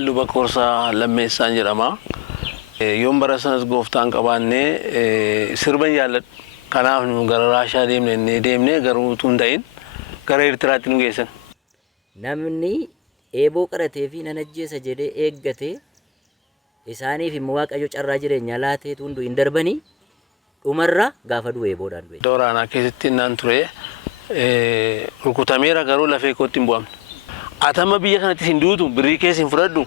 Luba korsa lammeessaan jedhama. Yoon bara sanas gooftaan qabaannee sirban jaalladhu. Kanaaf nu gara Raashaa deemnee garuu utuu hin ta'in gara Eertiraatti nu geessan. Namni eeboo qaratee fi nan ajjeesa jedhee eeggate isaaniif immoo Waaqayyo carraa jireenyaa laatee tundu hin darbanii dhumarraa gaafa du'e eeboodhaan du'e. Dooraanaa keessatti naan ture rukutameera garuu lafee kootti hin bu'amne. Atama biyya kanatti hin duutu birrii keessa hin fudhadhu.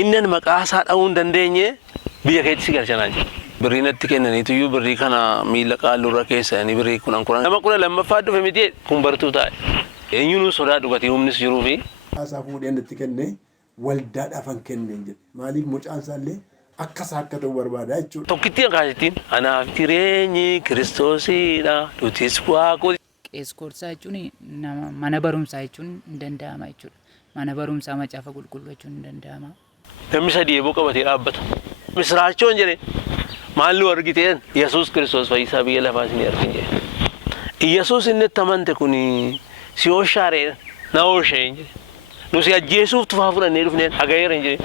Inni maqaa isaa dha'uu hin dandeenye biyya keetti si galchanaa jira. Birrii natti kennaniituyyuu birrii kana miila qaallurra keessanii birrii kunan nama kuna lammaffaa dhufe miti kun bartuu taa'e. Eenyuun sodaa dhugatii humnis jiruu fi. Haasaa fuudhee natti kennee waldaadhaaf an kenneen jedhe. Maaliif mucaan isaallee akkas akka ta'u barbaada jechuudha. Tokkittiin kaasittiin anaaf jireenyi Kiristoosidha nutis waaqoo. Qeeskorsaa jechuun mana barumsaa jechuun hin danda'ama jechuudha. Mana barumsaa macaafa qulqulluu jechuun hin danda'ama. Namni sadii eeboo qabatee dhaabbata. Misraachoon jedhe maal nu argiteen Yesuus Kiristoos fayyisaa biyya lafaa isin argin jedhe. Yesuus inni itti amante kun si ooshaaree na ooshee jedhe. Nusi ajjeesuuf tufaa fudhannee dhufneen hagayeera jedhe.